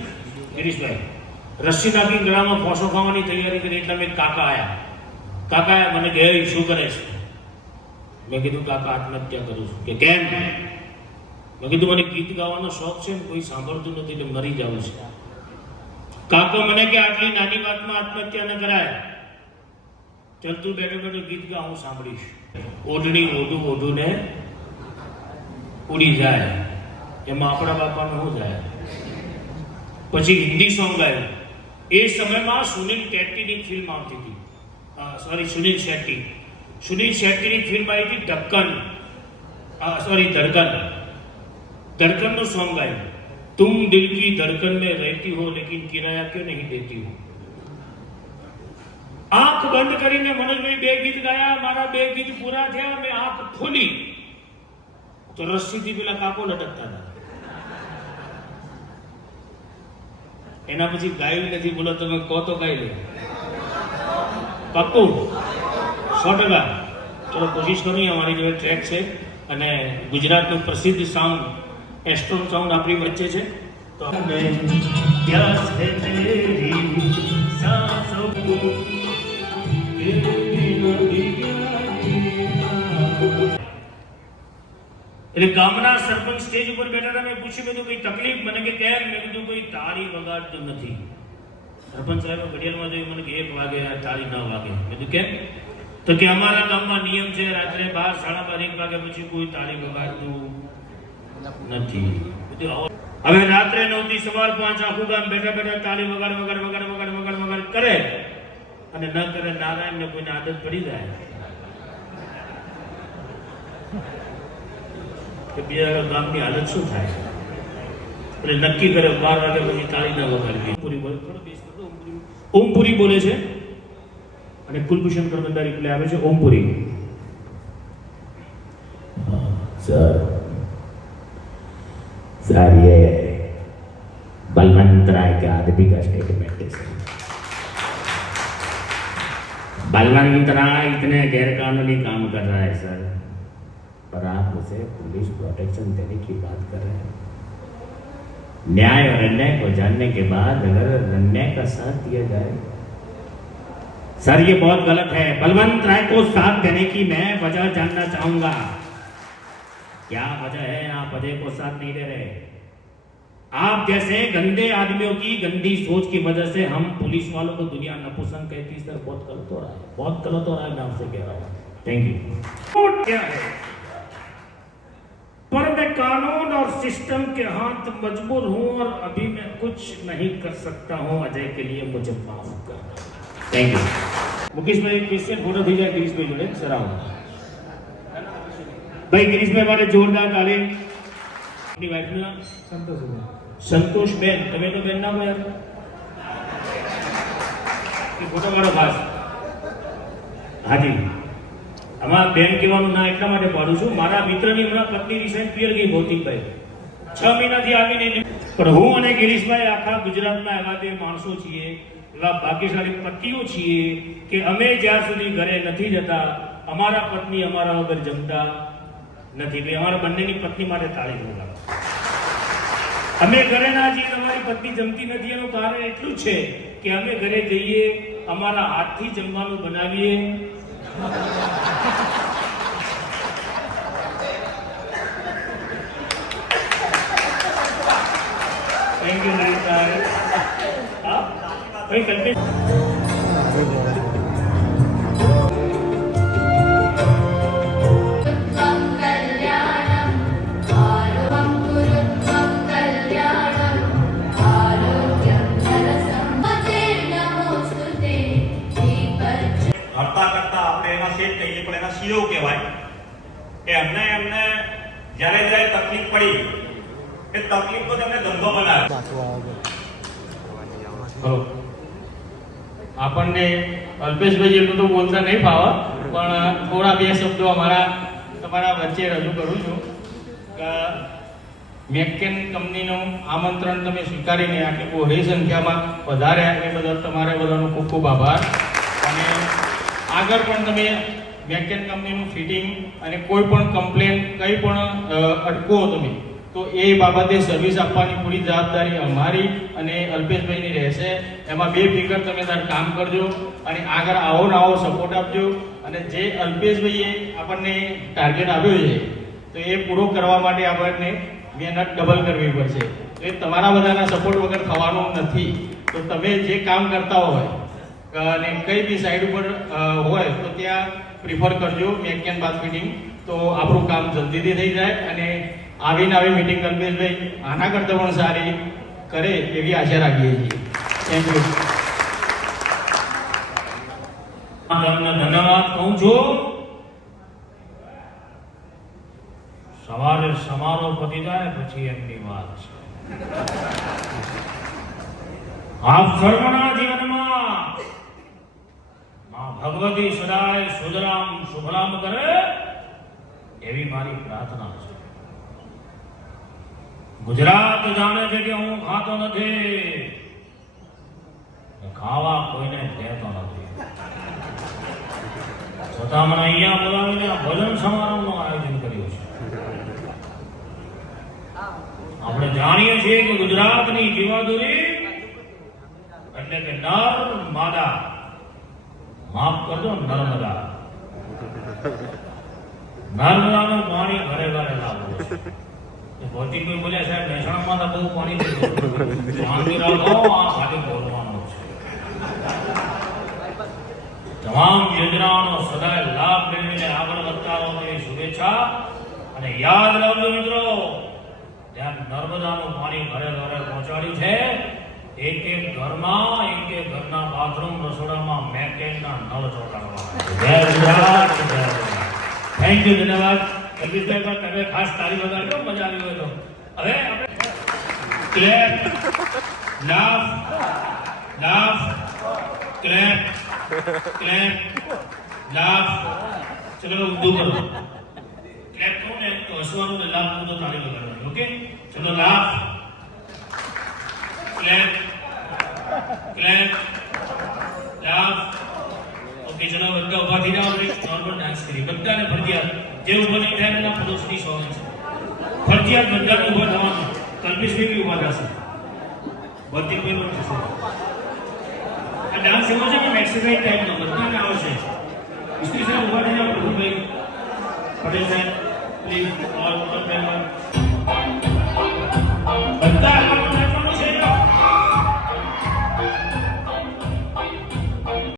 નાખી ગિરીશભાઈ, રસ્સી નાખી ગળામાં ફોસો ખાવાની તૈયારી કરી એટલે મેં કાકા આયા મને કહે શું કરે છે? મેં કીધું કાકા આત્મહત્યા કરું છું. કે કેમ? મેં કીધું મને ગીત ગાવાનો શોખ છે ને કોઈ સાંભળતું નથી એટલે મરી જવું છે. કાકો મને કે આટલી નાની વાતમાં આત્મહત્યા ન કરાય, ચાલ તું બેઠો બેઠો ગીત ગા, હું સાંભળીશ. ઓઢણી ઓઢું ને ઉડી જાય, એમાં આપણા બાપાનું શું જાય? પછી હિન્દી સોંગ ગાયું. એ સમયમાં સુનિલ શેટ્ટીની ફિલ્મ આવતી હતી, સુનિલ શેટ્ટીની ફિલ્મ આવી હતી धड़कन નું સોંગ ગાયું. तुम दिल की धड़कन में रहती हो लेकिन किराया क्यों नहीं देती हो. आंख બંધ કરીને મનોજભાઈ 2 ગીત ગાયા. મારા 2 ગીત પૂરા થયા, મેં આંખ ખોલી તો રસ્સીથી પેલા કાકો લટકતા હતા. એના પછી ગાયું નથી. બોલો તમે કહો તો ગાઈ લે. પાક્કું 100%. ચલો કોશિશ કરું. અમારી જોડે ટ્રેક છે અને ગુજરાતનું પ્રસિદ્ધ સાઉન્ડ એસ્ટ્રોન સાઉન્ડ આપણી વચ્ચે છે. તો પ્યાસ હે તેરી સાંસોं એટલે ગામના સરપંચ સ્ટેજ ઉપર બેઠા હતા. મેં પૂછ્યું મેં કઈ તકલીફ? મને કે કેમ? મેં કીધું કોઈ તાળી વગાડતું નથી. સરપંચ સાહેબ ઘડિયાળમાં જોયું, મને કે 1 વાગે તાળી ન વાગે. મેં કીધું કેમ? તો કે અમારા ગામમાં નિયમ છે રાત્રે 12, 12:30, 1 વાગ્યા પછી કોઈ તાળી વગાડતું નથી. હવે રાત્રે 9 થી સવાર 5 આખું ગામ બેઠા બેઠા તાળી વગાડ કરે અને ન કરે. નારાયણ ને કોઈને આદત પડી જાય કે બીજા ગામની હાલત શું થાય, એટલે નક્કી કરે 12 વાગ્યા પછી તાળી ના વગાડવી. ઓમપુરી બોલે છે અને કુલભૂષણ કરમંદારી પ્લે આવે છે. ઓમપુરી. सर ये बलवंत राय के आदमी का स्टेटमेंट है सर. बलवंत राय इतने गैरकानूनी काम कर रहा है सर, पर आप उसे पुलिस प्रोटेक्शन देने की बात कर रहे हैं. न्याय और अन्याय को जानने के बाद अगर अन्याय का साथ दिया जाए सर, ये बहुत गलत है. बलवंत राय को साथ देने की मैं वजह जानना चाहूंगा. क्या वजह है आप अजय को साथ नहीं दे रहे? आप जैसे गंदे आदमियों की गंदी सोच की वजह से हम पुलिस वालों को दुनिया नपुंसक कहती है. सर बहुत गलत हो रहा है, बहुत गलत हो रहा है. मैं आपसे कह रहा हूँ. Thank you. क्या है? पर मैं कानून और सिस्टम के हाथ मजबूर हूं और अभी मैं कुछ नहीं कर सकता हूं. अजय के लिए मुझे माफ कर. Thank you. मुकेश भाई क्रिश्चियन फोटो थी जाए गिरीश भाई जोड़े सर आओ भाई. गिरीश भाई मारे जोरदार ताली. अपनी वाइफ ना संतोष बेन. તમે તો બેન નામ યાર કે ફોટો વાળો ખાસ. હાજી આમાં બેન કહેવાનું ના એટલા માટે પાડું છું. મારા મિત્રની હમણાં પત્ની રિસાઇન પિયર ગઈ ભૌતિકભાઈ 6 મહિનાથી આવીને. પણ હું અને ગિરીશભાઈ આખા ગુજરાતના એવા 2 માણસો છીએ, એવા ભાગ્યશાળી પતિઓ છીએ કે અમે જ્યાં સુધી ઘરે નથી જતા અમારા પત્ની અમારા વગર જમતા નથી. ભાઈ અમારા બંનેની પત્ની માટે તાળી વગાડો. અમે ઘરે ના જઈએ તમારી પત્ની જમતી નથી એનું કારણ એટલું છે કે અમે ઘરે જઈએ અમારા હાથથી જમવાનું બનાવીએ. Thank you Nareshbhai. હા ભાઈ કલ્પેશ સીઓ કહેવાય. એ એમને જ્યારે તકલીફ પડી એ તકલીફ તો તેમને ધંધો બનાવ્યો. આપણને અલ્પેશભાઈ જેટલું તો બોલતા નહીં ફાવે, પણ થોડા 2 શબ્દો તમારા વચ્ચે રજૂ કરું છું કે મેકેન કંપનીનું આમંત્રણ તમે સ્વીકારીને આટલી બહોળી સંખ્યામાં વધાર્યા એ બદલ તમારે બધાનો ખૂબ ખૂબ આભાર. અને આગળ પણ તમે મેકેન કંપનીનું ફિટિંગ અને કોઈ પણ કમ્પ્લેન કંઈ પણ અટકો તમે તો એ બાબતે સર્વિસ આપવાની પૂરી જવાબદારી અમારી અને અલ્પેશભાઈની રહેશે. એમાં બે ફિગર તમે તાર કામ કરજો અને આગળ આવો ને આવો સપોર્ટ આપજો. અને જે અલ્પેશભાઈએ આપણને ટાર્ગેટ આપ્યો છે તો એ પૂરો કરવા માટે આપણને મહેનત ડબલ કરવી પડશે. તો એ તમારા બધાના સપોર્ટ વગર થવાનું નથી. તો તમે જે કામ કરતા હોય અને કઈ બી સાઈડ ઉપર હોય તો ત્યાં પ્રિફર કરજો મેક બાદ મીટિંગ, તો આપણું કામ જલ્દીથી થઈ જાય અને આવીને આવી મીટિંગ અલ્પેશભાઈ આના કરતાં પણ સારી કરે એવી આશા રાખીએ છીએ. Thank you. તમને ધન્યવાદ કહું છું. સવારે સમારોહ પતી જાય પછી એમની વાત છે. આપ સર્વના જીવનમાં માં ભગવતી સદાય સુજરામ શુભરામ કરે એવી મારી પ્રાર્થના છે. ગુજરાત જાણે છે કે હું ખાતો નથી, ખાવા કોઈને દેતો નથી, છતાં મને અહીંયા બોલાવીને ભોજન સમારોહનું આયોજન કર્યું છે. આપણે જાણીએ છીએ કે ગુજરાતની જીવાદોરી એટલે કે નર માદા, માફ કરજો નર્મદા, નર્મદાનું પાણી ઘરે ઘરે લાવવું છે. ભૌતિક કોઈ બોલ્યા સાહેબ મહેસાણામાં તો બહુ પાણી થઈ ગયું, શાંતિ રાખો, આ ખાલી બોલવાનું છે. તમામ યોજનાઓનો સદાય લાભ મેળવીને આગળ વધતા રહો એવી શુભેચ્છા. અને યાદ રાખજો મિત્રો, જ્યાં નર્મદાનું પાણી ઘરે ઘરે પહોંચાડ્યું છે, એક એક ઘરમાં એક એક ઘરના બાથરૂમ રસોડામાં મેકેનના નળ ચોટાડવા. જય ગુજરાત, જય ગુજરાત. થેન્ક યુ, ધન્યવાદ. કલ્પેશભાઈ પર તમે ખાસ તાળી વગાડજો, મજા આવી હોય તો. હવે આપણે clap, laugh, laugh, clap, clap, laugh. ચલો ઊંધું કરો. ક્લેપ કહું ને તો હસવાનું ને લાફ કહું તો તાળી વગાડવાની. ઓકે, ચલો laugh, clap, clap, laugh. Okay, ચલો બધા ઉભા થઈ જાઓ. નોર્મલ ડાન્સ કરી બધાને ફરજિયાત. જે ઉભા નહીં થાય એના પડોશની સોગંદ છે. ફરજિયાત બધાને ઉભા થવાનું. કલ્પેશભાઈ બી ઉભા થશે, ભૌતિકભાઈ પણ થશે. આ ડાન્સ એવો છે કે એક્સરસાઇઝ ટાઈપનો બધાને આવશે. ઇસ્ત્રી સાહેબ ઉભા થઈ જાઓ. પ્રભુભાઈ પટેલ સાહેબ પ્લીઝ ઓલ મેમ્બર.